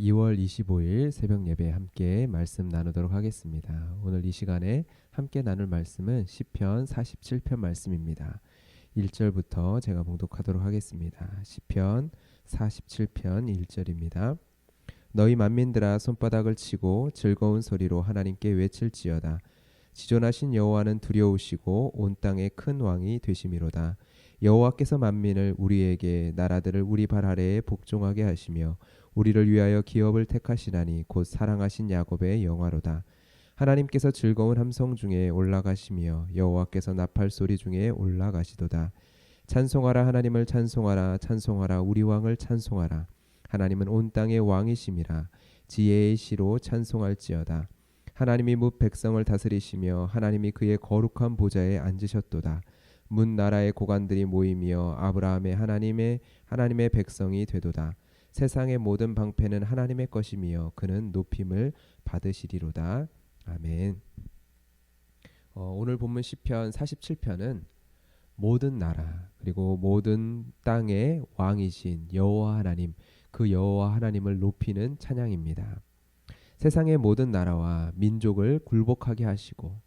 2월 25일 새벽 예배 함께 말씀 나누도록 하겠습니다. 오늘 이 시간에 함께 나눌 말씀은 시편 47편 말씀입니다. 1절부터 제가 봉독하도록 하겠습니다. 시편 47편 1절입니다. 너희 만민들아 손바닥을 치고 즐거운 소리로 하나님께 외칠지어다. 지존하신 여호와는 두려우시고 온 땅의 큰 왕이 되심이로다. 여호와께서 만민을 우리에게 나라들을 우리 발 아래에 복종하게 하시며 우리를 위하여 기업을 택하시나니 곧 사랑하신 야곱의 영화로다. 하나님께서 즐거운 함성 중에 올라가시며 여호와께서 나팔 소리 중에 올라가시도다. 찬송하라 하나님을 찬송하라 찬송하라 우리 왕을 찬송하라. 하나님은 온 땅의 왕이심이라. 지혜의 시로 찬송할지어다. 하나님이 뭇 백성을 다스리시며 하나님이 그의 거룩한 보좌에 앉으셨도다. 문 나라의 고관들이 모이며 아브라함의 하나님의 백성이 되도다. 세상의 모든 방패는 하나님의 것이며 그는 높임을 받으시리로다. 아멘. 오늘 본문 시편 47편은 모든 나라 그리고 모든 땅의 왕이신 여호와 하나님, 그 여호와 하나님을 높이는 찬양입니다. 세상의 모든 나라와 민족을 굴복하게 하시고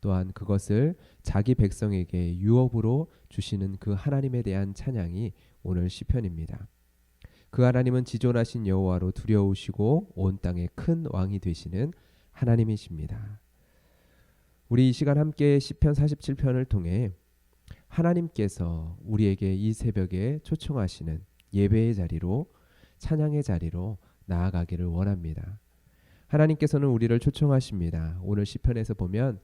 또한 그것을 자기 백성에게 유업으로 주시는 그 하나님에 대한 찬양이 오늘 시편입니다. 그 하나님은 지존하신 여호와로 두려우시고 온 땅의 큰 왕이 되시는 하나님이십니다. 우리 이 시간 함께 시편 47편을 통해 하나님께서 우리에게 이 새벽에 초청하시는 예배의 자리로, 찬양의 자리로 나아가기를 원합니다. 하나님께서는 우리를 초청하십니다. 오늘 시편에서 보면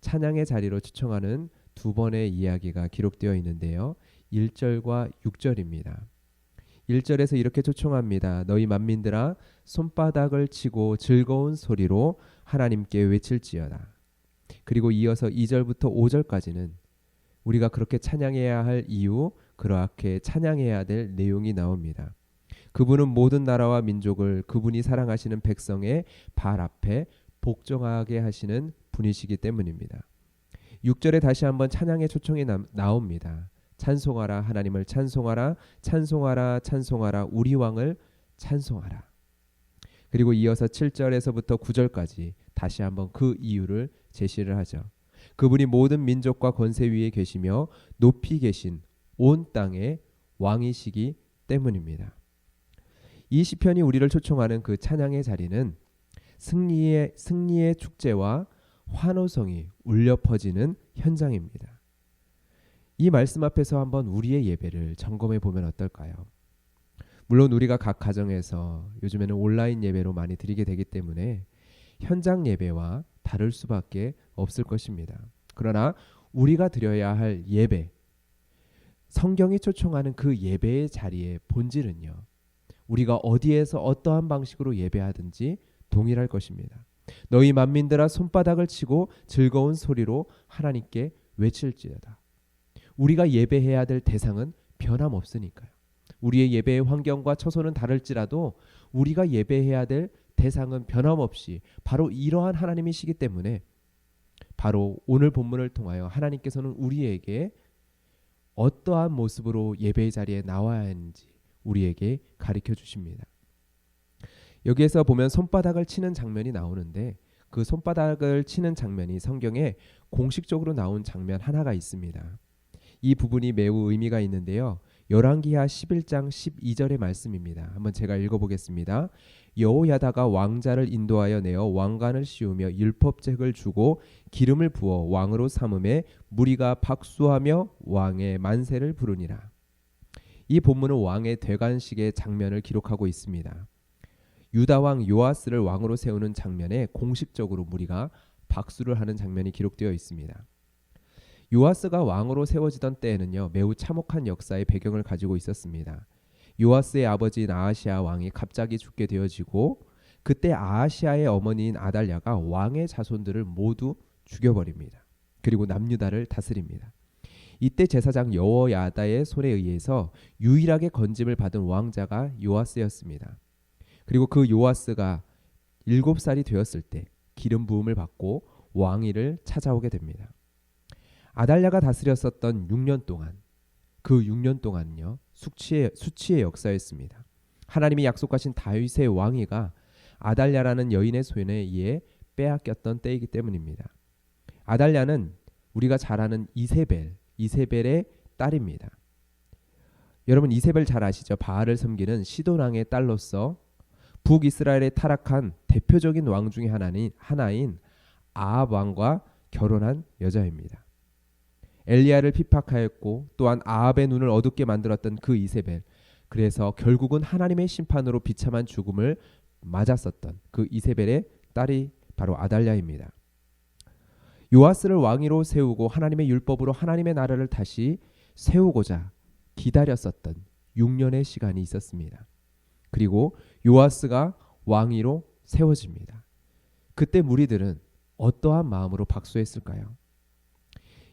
찬양의 자리로 초청하는 두 번의 이야기가 기록되어 있는데요. 1절과 6절입니다. 1절에서 이렇게 초청합니다. 너희 만민들아 손바닥을 치고 즐거운 소리로 하나님께 외칠지어다. 그리고 이어서 2절부터 5절까지는 우리가 그렇게 찬양해야 할 이유, 그렇게 찬양해야 될 내용이 나옵니다. 그분은 모든 나라와 민족을 그분이 사랑하시는 백성의 발 앞에 복종하게 하시는 분이시기 때문입니다. 6절에 다시 한번 찬양의 초청이 나옵니다. 찬송하라 하나님을 찬송하라 찬송하라 찬송하라 우리 왕을 찬송하라. 그리고 이어서 7절에서부터 9절까지 다시 한번 그 이유를 제시를 하죠. 그분이 모든 민족과 권세 위에 계시며 높이 계신 온 땅의 왕이시기 때문입니다. 이 시편이 우리를 초청하는 그 찬양의 자리는 승리의 축제와 환호성이 울려 퍼지는 현장입니다. 이 말씀 앞에서 한번 우리의 예배를 점검해 보면 어떨까요? 물론 우리가 각 가정에서 요즘에는 온라인 예배로 많이 드리게 되기 때문에 현장 예배와 다를 수밖에 없을 것입니다. 그러나 우리가 드려야 할 예배, 성경이 초청하는 그 예배의 자리의 본질은요, 우리가 어디에서 어떠한 방식으로 예배하든지 동일할 것입니다. 너희 만민들아 손바닥을 치고 즐거운 소리로 하나님께 외칠지어다. 우리가 예배해야 될 대상은 변함없으니까요. 우리의 예배의 환경과 처소는 다를지라도 우리가 예배해야 될 대상은 변함없이 바로 이러한 하나님이시기 때문에 바로 오늘 본문을 통하여 하나님께서는 우리에게 어떠한 모습으로 예배의 자리에 나와야 하는지 우리에게 가르쳐 주십니다. 여기에서 보면 손바닥을 치는 장면이 나오는데 그 손바닥을 치는 장면이 성경에 공식적으로 나온 장면 하나가 있습니다. 이 부분이 매우 의미가 있는데요. 열왕기하 11장 12절의 말씀입니다. 한번 제가 읽어보겠습니다. 여호야다가 왕자를 인도하여 내어 왕관을 씌우며 율법책을 주고 기름을 부어 왕으로 삼음에 무리가 박수하며 왕의 만세를 부르니라. 이 본문은 왕의 대관식의 장면을 기록하고 있습니다. 유다 왕 요아스를 왕으로 세우는 장면에 공식적으로 무리가 박수를 하는 장면이 기록되어 있습니다. 요아스가 왕으로 세워지던 때에는요, 매우 참혹한 역사의 배경을 가지고 있었습니다. 요아스의 아버지인 아하시아 왕이 갑자기 죽게 되어지고 그때 아하시아의 어머니인 아달랴가 왕의 자손들을 모두 죽여버립니다. 그리고 남유다를 다스립니다. 이때 제사장 여호야다의 손에 의해서 유일하게 건짐을 받은 왕자가 요아스였습니다. 그리고 그 요아스가 7살이 되었을 때 기름 부음을 받고 왕위를 찾아오게 됩니다. 아달랴가 다스렸었던 6년 동안, 그 6년 동안요, 수치의 역사였습니다. 하나님이 약속하신 다윗의 왕위가 아달랴라는 여인의 손에 의해 빼앗겼던 때이기 때문입니다. 아달랴는 우리가 잘 아는 이세벨의 딸입니다. 여러분 이세벨 잘 아시죠? 바알을 섬기는 시돈왕의 딸로서 북이스라엘에 타락한 대표적인 왕 중에 하나인 아합 왕과 결혼한 여자입니다. 엘리야를 핍박하였고 또한 아합의 눈을 어둡게 만들었던 그 이세벨, 그래서 결국은 하나님의 심판으로 비참한 죽음을 맞았었던 그 이세벨의 딸이 바로 아달랴입니다. 요아스를 왕위로 세우고 하나님의 율법으로 하나님의 나라를 다시 세우고자 기다렸었던 6년의 시간이 있었습니다. 그리고 요아스가 왕위로 세워집니다. 그때 무리들은 어떠한 마음으로 박수했을까요?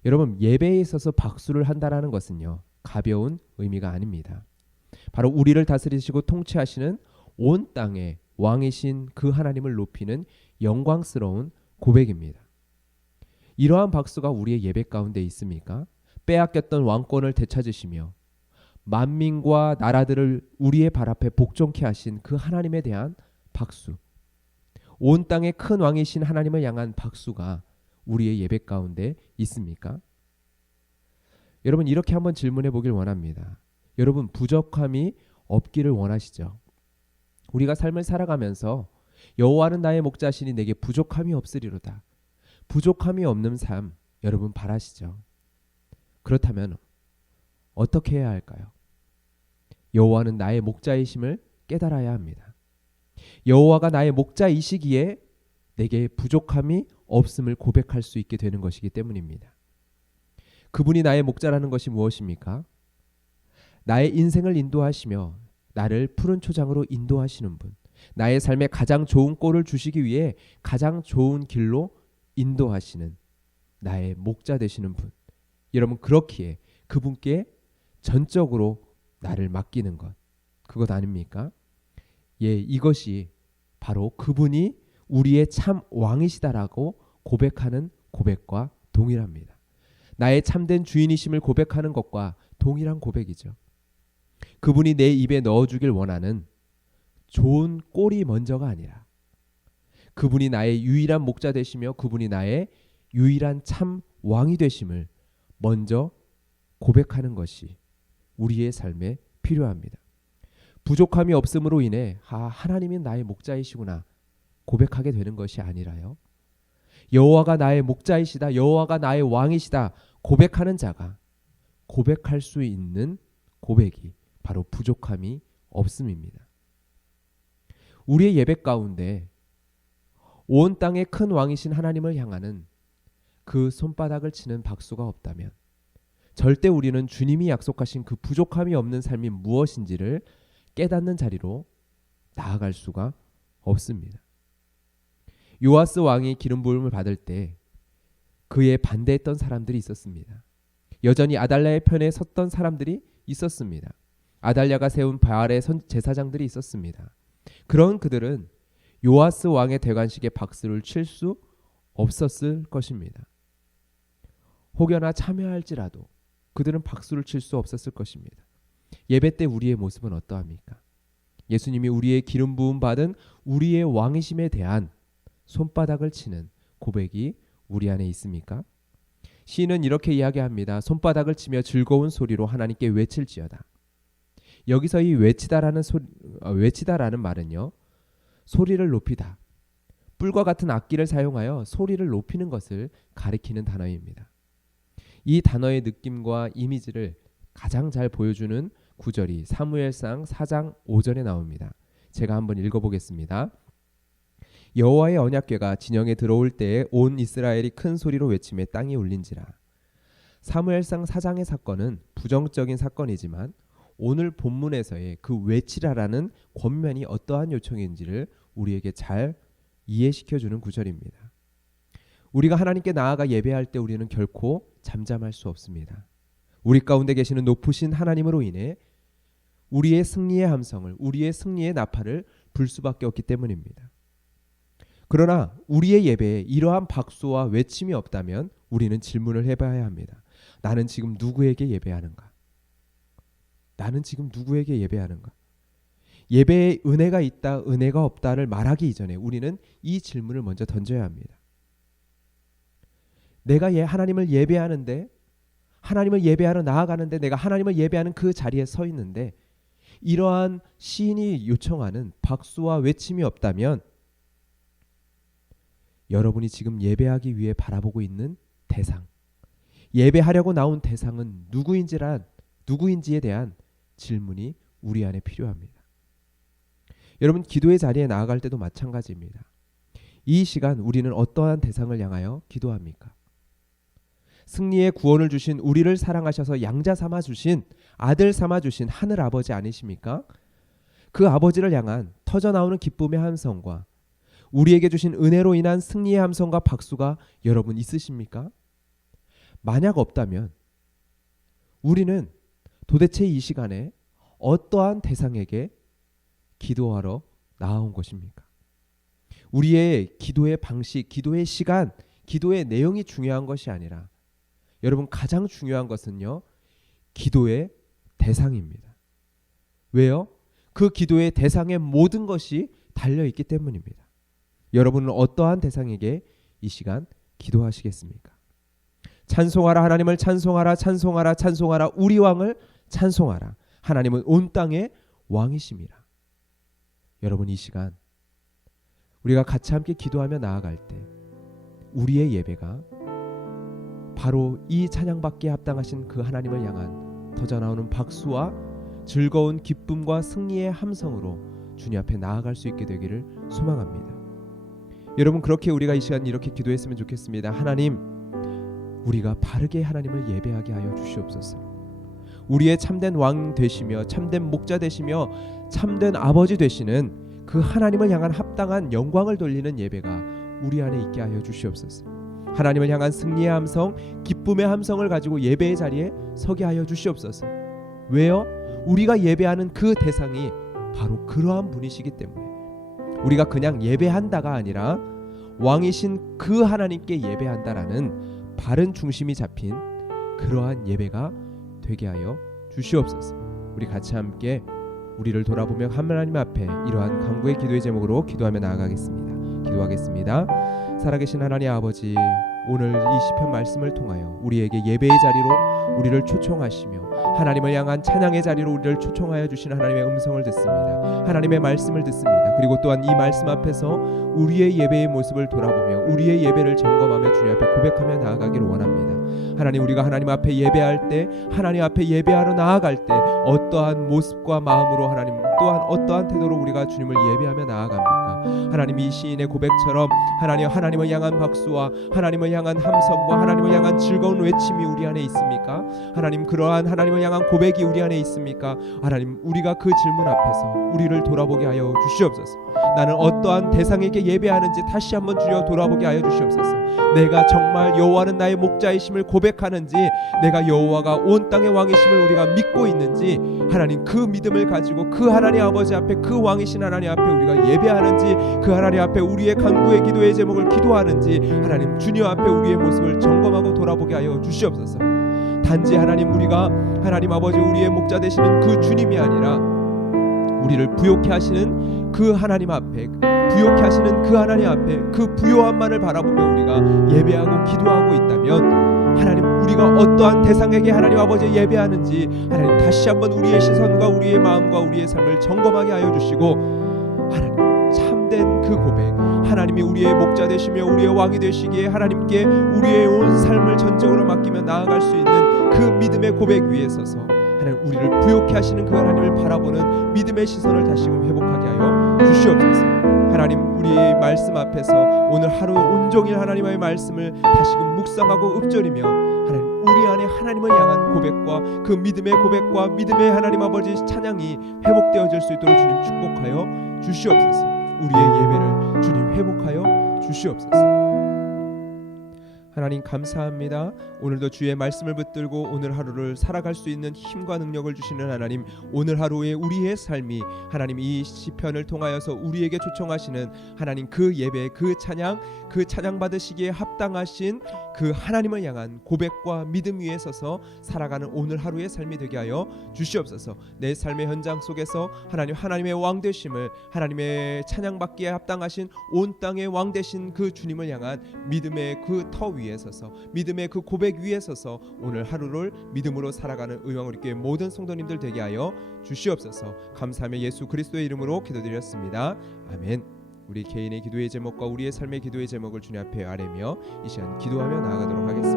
여러분 예배에 있어서 박수를 한다라는 것은요 가벼운 의미가 아닙니다. 바로 우리를 다스리시고 통치하시는 온 땅의 왕이신 그 하나님을 높이는 영광스러운 고백입니다. 이러한 박수가 우리의 예배 가운데 있습니까? 빼앗겼던 왕권을 되찾으시며 만민과 나라들을 우리의 발 앞에 복종케 하신 그 하나님에 대한 박수, 온 땅의 큰 왕이신 하나님을 향한 박수가 우리의 예배 가운데 있습니까? 여러분 이렇게 한번 질문해 보길 원합니다. 여러분 부족함이 없기를 원하시죠? 우리가 삶을 살아가면서 여호와는 나의 목자시니 내게 부족함이 없으리로다. 부족함이 없는 삶 여러분 바라시죠? 그렇다면 어떻게 해야 할까요? 여호와는 나의 목자이심을 깨달아야 합니다. 여호와가 나의 목자이시기에 내게 부족함이 없음을 고백할 수 있게 되는 것이기 때문입니다. 그분이 나의 목자라는 것이 무엇입니까? 나의 인생을 인도하시며 나를 푸른 초장으로 인도하시는 분, 나의 삶에 가장 좋은 꼴을 주시기 위해 가장 좋은 길로 인도하시는 나의 목자 되시는 분. 여러분 그렇기에 그분께 전적으로 나를 맡기는 것, 그것 아닙니까? 예, 이것이 바로 그분이 우리의 참 왕이시다라고 고백하는 고백과 동일합니다. 나의 참된 주인이심을 고백하는 것과 동일한 고백이죠. 그분이 내 입에 넣어주길 원하는 좋은 꼴이 먼저가 아니라 그분이 나의 유일한 목자 되시며 그분이 나의 유일한 참 왕이 되심을 먼저 고백하는 것이 우리의 삶에 필요합니다. 부족함이 없음으로 인해 하나님이 나의 목자이시구나 고백하게 되는 것이 아니라요. 여호와가 나의 목자이시다, 여호와가 나의 왕이시다 고백하는 자가 고백할 수 있는 고백이 바로 부족함이 없음입니다. 우리의 예배 가운데 온 땅의 큰 왕이신 하나님을 향하는 그 손바닥을 치는 박수가 없다면 절대 우리는 주님이 약속하신 그 부족함이 없는 삶이 무엇인지를 깨닫는 자리로 나아갈 수가 없습니다. 요아스 왕이 기름 부음을 받을 때 그에 반대했던 사람들이 있었습니다. 여전히 아달랴의 편에 섰던 사람들이 있었습니다. 아달랴가 세운 바알의 제사장들이 있었습니다. 그런 그들은 요아스 왕의 대관식에 박수를 칠 수 없었을 것입니다. 혹여나 참여할지라도 그들은 박수를 칠 수 없었을 것입니다. 예배 때 우리의 모습은 어떠합니까? 예수님이 우리의 기름 부음 받은 우리의 왕이심에 대한 손바닥을 치는 고백이 우리 안에 있습니까? 시인은 이렇게 이야기합니다. 손바닥을 치며 즐거운 소리로 하나님께 외칠지어다. 여기서 이 외치다라는 말은요, 소리를 높이다, 뿔과 같은 악기를 사용하여 소리를 높이는 것을 가리키는 단어입니다. 이 단어의 느낌과 이미지를 가장 잘 보여주는 구절이 사무엘상 4장 5절에 나옵니다. 제가 한번 읽어보겠습니다. 여호와의 언약궤가 진영에 들어올 때에 온 이스라엘이 큰 소리로 외치며 땅이 울린지라. 사무엘상 4장의 사건은 부정적인 사건이지만 오늘 본문에서의 그 외치라라는 권면이 어떠한 요청인지를 우리에게 잘 이해시켜주는 구절입니다. 우리가 하나님께 나아가 예배할 때 우리는 결코 잠잠할 수 없습니다. 우리 가운데 계시는 높으신 하나님으로 인해 우리의 승리의 함성을, 우리의 승리의 나팔을 불 수밖에 없기 때문입니다. 그러나 우리의 예배에 이러한 박수와 외침이 없다면 우리는 질문을 해봐야 합니다. 나는 지금 누구에게 예배하는가? 나는 지금 누구에게 예배하는가? 예배에 은혜가 있다, 은혜가 없다를 말하기 이전에 우리는 이 질문을 먼저 던져야 합니다. 내가 하나님을 예배하는데, 하나님을 예배하러 나아가는데, 내가 하나님을 예배하는 그 자리에 서 있는데 이러한 시인이 요청하는 박수와 외침이 없다면 여러분이 지금 예배하기 위해 바라보고 있는 대상, 예배하려고 나온 대상은 누구인지에 대한 질문이 우리 안에 필요합니다. 여러분, 기도의 자리에 나아갈 때도 마찬가지입니다. 이 시간 우리는 어떠한 대상을 향하여 기도합니까? 승리의 구원을 주신, 우리를 사랑하셔서 양자 삼아 주신, 아들 삼아 주신 하늘 아버지 아니십니까? 그 아버지를 향한 터져나오는 기쁨의 함성과 우리에게 주신 은혜로 인한 승리의 함성과 박수가 여러분 있으십니까? 만약 없다면 우리는 도대체 이 시간에 어떠한 대상에게 기도하러 나아온 것입니까? 우리의 기도의 방식, 기도의 시간, 기도의 내용이 중요한 것이 아니라 여러분, 가장 중요한 것은요, 기도의 대상입니다. 왜요? 그 기도의 대상의 모든 것이 달려있기 때문입니다. 여러분은 어떠한 대상에게 이 시간 기도하시겠습니까? 찬송하라, 하나님을 찬송하라, 찬송하라, 찬송하라, 우리 왕을 찬송하라. 하나님은 온 땅의 왕이심이라. 여러분, 이 시간 우리가 같이 함께 기도하며 나아갈 때 우리의 예배가 바로 이 찬양받기에 합당하신 그 하나님을 향한 터져나오는 박수와 즐거운 기쁨과 승리의 함성으로 주님 앞에 나아갈 수 있게 되기를 소망합니다. 여러분, 그렇게 우리가 이 시간 이렇게 기도했으면 좋겠습니다. 하나님, 우리가 바르게 하나님을 예배하게 하여 주시옵소서. 우리의 참된 왕 되시며 참된 목자 되시며 참된 아버지 되시는 그 하나님을 향한 합당한 영광을 돌리는 예배가 우리 안에 있게 하여 주시옵소서. 하나님을 향한 승리의 함성, 기쁨의 함성을 가지고 예배의 자리에 서게 하여 주시옵소서. 왜요? 우리가 예배하는 그 대상이 바로 그러한 분이시기 때문에 우리가 그냥 예배한다가 아니라 왕이신 그 하나님께 예배한다라는 바른 중심이 잡힌 그러한 예배가 되게 하여 주시옵소서. 우리 같이 함께 우리를 돌아보며 하나님 앞에 이러한 간구의 기도의 제목으로 기도하며 나아가겠습니다. 기도하겠습니다. 살아계신 하나님 아버지, 오늘 이 시편 말씀을 통하여 우리에게 예배의 자리로 우리를 초청하시며 하나님을 향한 찬양의 자리로 우리를 초청하여 주신 하나님의 음성을 듣습니다. 하나님의 말씀을 듣습니다. 그리고 또한 이 말씀 앞에서 우리의 예배의 모습을 돌아보며 우리의 예배를 점검하며 주님 앞에 고백하며 나아가기를 원합니다. 하나님, 우리가 하나님 앞에 예배할 때, 하나님 앞에 예배하러 나아갈 때 어떠한 모습과 마음으로, 하나님 또한 어떠한 태도로 우리가 주님을 예배하며 나아갑니까? 하나님, 이 시인의 고백처럼 하나님을 향한 박수와 하나님을 향한 함성과 하나님을 향한 즐거운 외침이 우리 안에 있습니까? 하나님, 그러한 하나님을 향한 고백이 우리 안에 있습니까? 하나님, 우리가 그 질문 앞에서 우리를 돌아보게 하여 주시옵소서. 나는 어떠한 대상에게 예배하는지 다시 한번 주여 돌아보게 하여 주시옵소서. 내가 정말 여호와는 나의 목자이심을 고백하는지, 내가 여호와가 온 땅의 왕이심을 우리가 믿고 있는지, 하나님 그 믿음을 가지고 그 하나님 아버지 앞에, 그 왕이신 하나님 앞에 우리가 예배하는지, 그 하나님 앞에 우리의 간구의 기도의 제목을 기도하는지, 하나님 주님 앞에 우리의 모습을 점검하고 돌아보게 하여 주시옵소서. 단지 하나님, 우리가 하나님 아버지 우리의 목자 되시는 그 주님이 아니라 우리를 부요케 하시는 그 하나님 앞에, 부요케 하시는 그 하나님 앞에 그 부요함만을 바라보며 우리가 예배하고 기도하고 있다면, 하나님 우리가 어떠한 대상에게 하나님 아버지 예배하는지 하나님 다시 한번 우리의 시선과 우리의 마음과 우리의 삶을 점검하게 하여 주시고, 하나님 참된 그 고백, 하나님이 우리의 목자 되시며 우리의 왕이 되시기에 하나님께 우리의 온 삶을 전적으로 맡기며 나아갈 수 있는 그 믿음의 고백 위에 서서 하나님 우리를 부요케 하시는 그 하나님을 바라보는 믿음의 시선을 다시금 회복하게 하여 주시옵소서. 하나님, 우리의 말씀 앞에서 오늘 하루 온종일 하나님의 말씀을 다시금 묵상하고 읊조리며 하나님 우리 안에 하나님을 향한 고백과 그 믿음의 고백과 믿음의 하나님 아버지 찬양이 회복되어질 수 있도록 주님 축복하여 주시옵소서. 우리의 예배를 주님 회복하여 주시옵소서. 하나님 감사합니다. 오늘도 주의 말씀을 붙들고 오늘 하루를 살아갈 수 있는 힘과 능력을 주시는 하나님, 오늘 하루의 우리의 삶이 하나님 이 시편을 통하여서 우리에게 초청하시는 하나님 그 예배, 그 찬양 받으시기에 합당하신 그 하나님을 향한 고백과 믿음 위에 서서 살아가는 오늘 하루의 삶이 되게 하여 주시옵소서. 내 삶의 현장 속에서 하나님의 왕 되심을, 하나님의 찬양받기에 합당하신 온 땅의 왕 되신 그 주님을 향한 믿음의 그 터 위에 서서, 믿음의 그 고백 위에 서서 오늘 하루를 믿음으로 살아가는 의왕 우리 교회 모든 성도님들 되게 하여 주시옵소서. 감사하며 예수 그리스도의 이름으로 기도드렸습니다. 아멘. 우리 개인의 기도의 제목과 우리의 삶의 기도의 제목을 주님 앞에 아뢰며 이 시간 기도하며 나아가도록 하겠습니다.